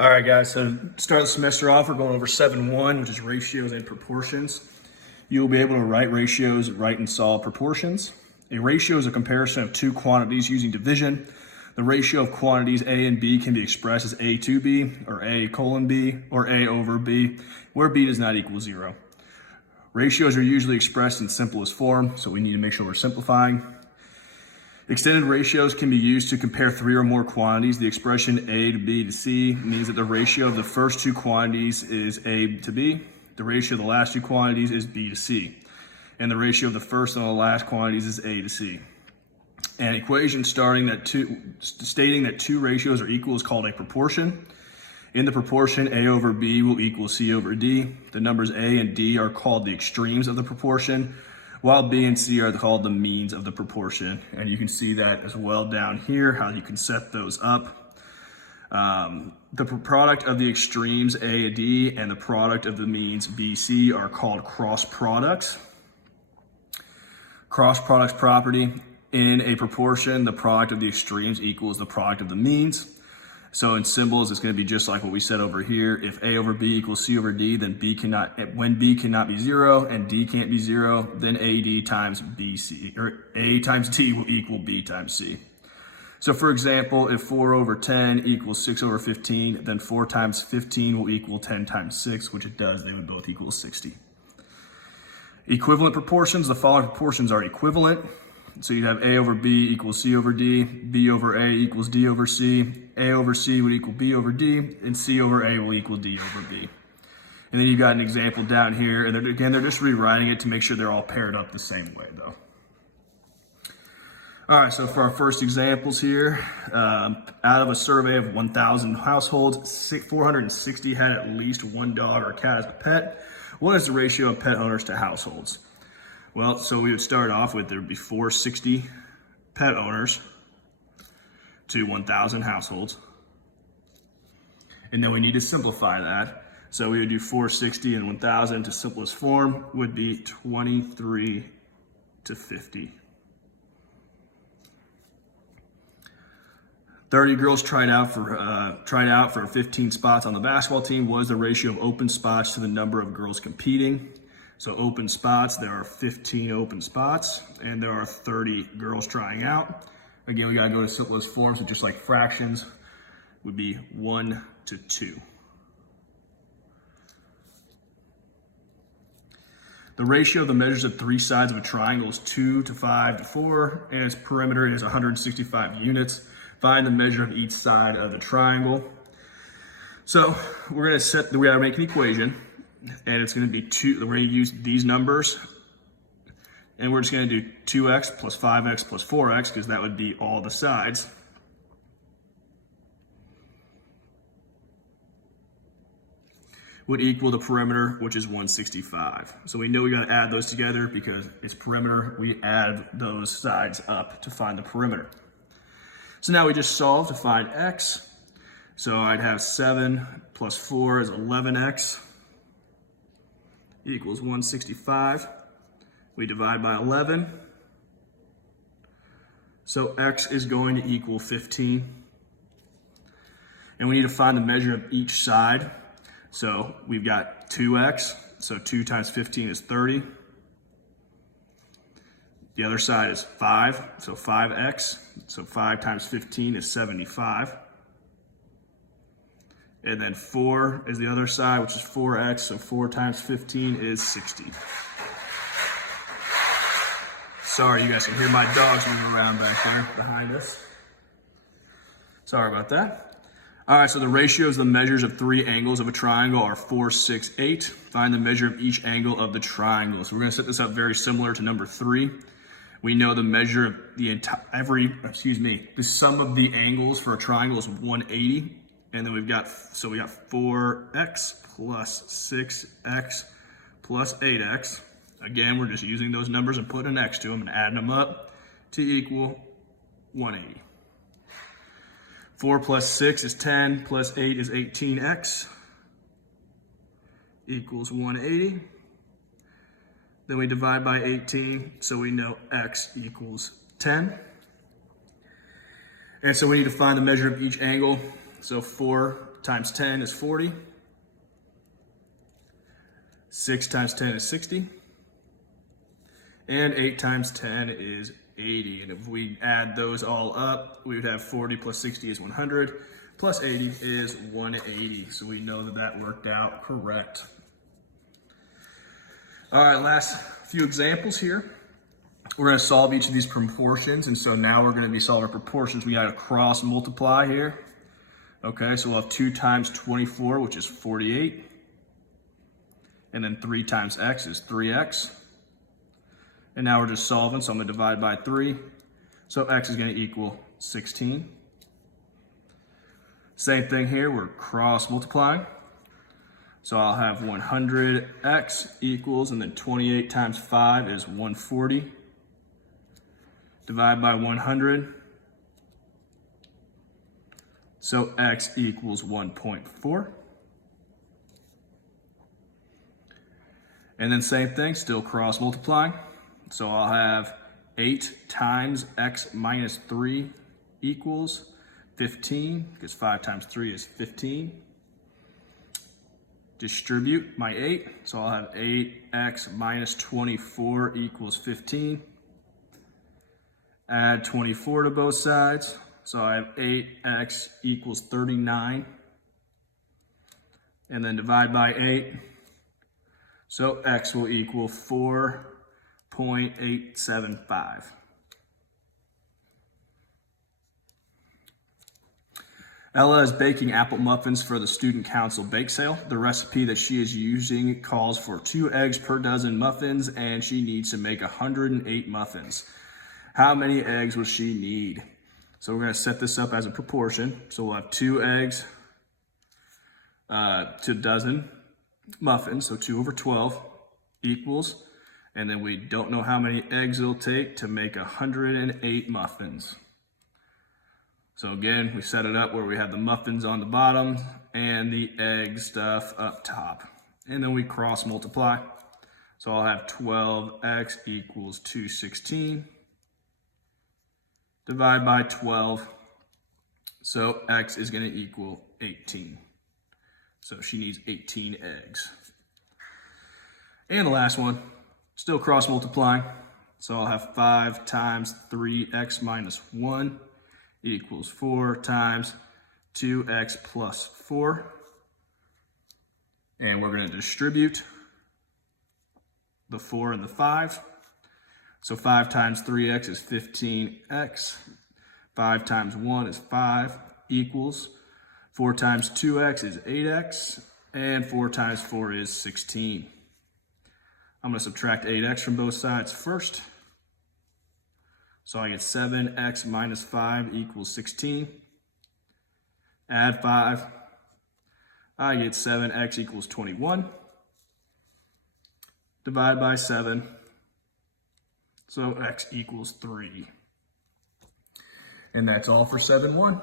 All right, guys, so to start the semester off, we're going over 7.1, which is ratios and proportions. You will be able to write ratios, write and solve proportions. A ratio is a comparison of two quantities using division. The ratio of quantities A and B can be expressed as A to B, or A colon B, or A over B, where B does not equal 0. Ratios are usually expressed in simplest form, so we need to make sure we're simplifying. Extended ratios can be used to compare three or more quantities. The expression A to B to C means that the ratio of the first two quantities is A to B. The ratio of the last two quantities is B to C. And the ratio of the first and the last quantities is A to C. An equation stating that two ratios are equal is called a proportion. In the proportion, A over B will equal C over D. The numbers A and D are called the extremes of the proportion, while B and C are called the means of the proportion. And you can see that as well down here, how you can set those up. The product of the extremes A and D and the product of the means BC are called cross products. Cross products property: in a proportion, the product of the extremes equals the product of the means. So in symbols, it's going to be just like what we said over here. If A over B equals C over D, then when B cannot be 0 and D can't be 0, then AD times BC, or A times D will equal B times C. So for example, if 4 over 10 equals 6 over 15, then 4 times 15 will equal 10 times 6, which it does. They would both equal 60. Equivalent proportions: the following proportions are equivalent. So you'd have A over B equals C over D, B over A equals D over C, A over C would equal B over D, and C over A will equal D over B. And then you've got an example down here, and they're just rewriting it to make sure they're all paired up the same way though. All right, so for our first examples here, out of a survey of 1,000 households, 460 had at least one dog or cat as a pet. What is the ratio of pet owners to households? Well, so we would start off with there would be 460 pet owners to 1,000 households. And then we need to simplify that. So we would do 460 and 1,000 to simplest form would be 23 to 50. 30 girls tried out for 15 spots on the basketball team. What is the ratio of open spots to the number of girls competing? So open spots, there are 15 open spots, and there are 30 girls trying out. Again, we gotta go to simplest form, so just like fractions would be 1 to 2. The ratio of the measures of three sides of a triangle is 2 to 5 to 4, and its perimeter is 165 units. Find the measure of each side of the triangle. So we gotta make an equation, and it's going to be we're going to use these numbers, and we're just going to do 2x plus 5x plus 4x, because that would be all the sides. Would equal the perimeter, which is 165. So we know we got to add those together because it's perimeter. We add those sides up to find the perimeter. So now we just solve to find x. So I'd have 7 plus 4 is 11x. Equals 165. We divide by 11. So x is going to equal 15. And we need to find the measure of each side. So we've got 2x. So 2 times 15 is 30. The other side is 5. So 5x. So 5 times 15 is 75. And then 4 is the other side, which is 4x, so 4 times 15 is 60. Sorry, you guys can hear my dogs moving around back there behind us. Sorry about that. All right, so the ratios, the measures of three angles of a triangle are 4, 6, 8. Find the measure of each angle of the triangle. So we're gonna set this up very similar to number 3. We know the measure of the sum of the angles for a triangle is 180. And then we got 4x plus 6x plus 8x. Again, we're just using those numbers and putting an x to them and adding them up to equal 180. 4 plus 6 is 10, plus 8 is 18x, equals 180. Then we divide by 18, so we know x equals 10. And so we need to find the measure of each angle. So 4 times 10 is 40. 6 times 10 is 60. And 8 times 10 is 80. And if we add those all up, we would have 40 plus 60 is 100, plus 80 is 180. So we know that that worked out correct. All right, last few examples here. We're going to solve each of these proportions. And so now we're going to be solving proportions. We got to cross multiply here. Okay, so we'll have 2 times 24, which is 48. And then 3 times x is 3x. And now we're just solving, so I'm going to divide by 3. So x is going to equal 16. Same thing here, we're cross multiplying. So I'll have 100x equals, and then 28 times 5 is 140. Divide by 100. So x equals 1.4. And then same thing, still cross multiplying. So I'll have 8 times x minus 3 equals 15, because 5 times 3 is 15. Distribute my 8, so I'll have 8x minus 24 equals 15. Add 24 to both sides, so I have 8x equals 39. And then divide by 8, so x will equal 4.875. Ella is baking apple muffins for the student council bake sale. The recipe that she is using calls for 2 eggs per dozen muffins, and she needs to make 108 muffins. How many eggs will she need? So we're going to set this up as a proportion. So we'll have 2 eggs to a dozen muffins, so 2 over 12 equals, and then we don't know how many eggs it'll take to make 108 muffins. So again, we set it up where we have the muffins on the bottom and the egg stuff up top. And then we cross multiply. So I'll have 12x equals 216. Divide by 12. So x is going to equal 18. So she needs 18 eggs. And the last one, still cross multiplying. So I'll have 5 times 3x minus 1 equals 4 times 2x plus 4. And we're going to distribute the 4 and the 5. So 5 times 3x is 15x. 5 times 1 is 5 equals 4 times 2x is 8x. And 4 times 4 is 16. I'm going to subtract 8x from both sides first. So I get 7x minus 5 equals 16. Add 5. I get 7x equals 21. Divide by 7. So x equals 3. And that's all for 7-1.